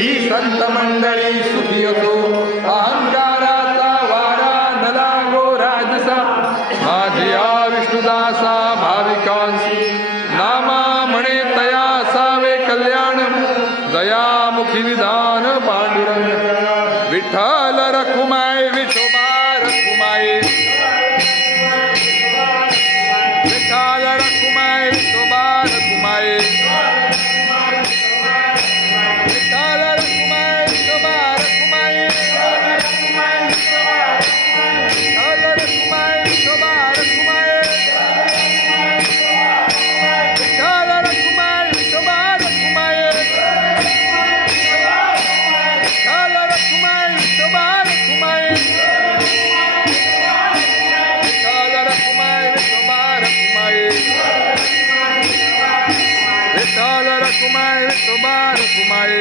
ही संत मंडळी सुखी असो, अहंकाराचा वारा न लागो राजसा, माझिया विष्णुदासा भाविकांसी नामा म्हणे तया सावे कल्याण, दयामुखी निदान पांडुरंग विठ्ठल रखुमाय विठोबा रखुमाय, विठ्ठल रखुमाय विठोबा रखुमाय, विठ्ठल रखुमाय विठोबा रखुमाय, विठ्ठल रखुमाय विठोबा रखुमाय, विठ्ठल रखुमाय विठोबा रखुमाय, विठ्ठल रखुमाय विठोबा रखुमाय, विठ्ठल रखुमाय विठोबा रखुमाय, विठ्ठल रखुमाय विठोबा रखुमाय,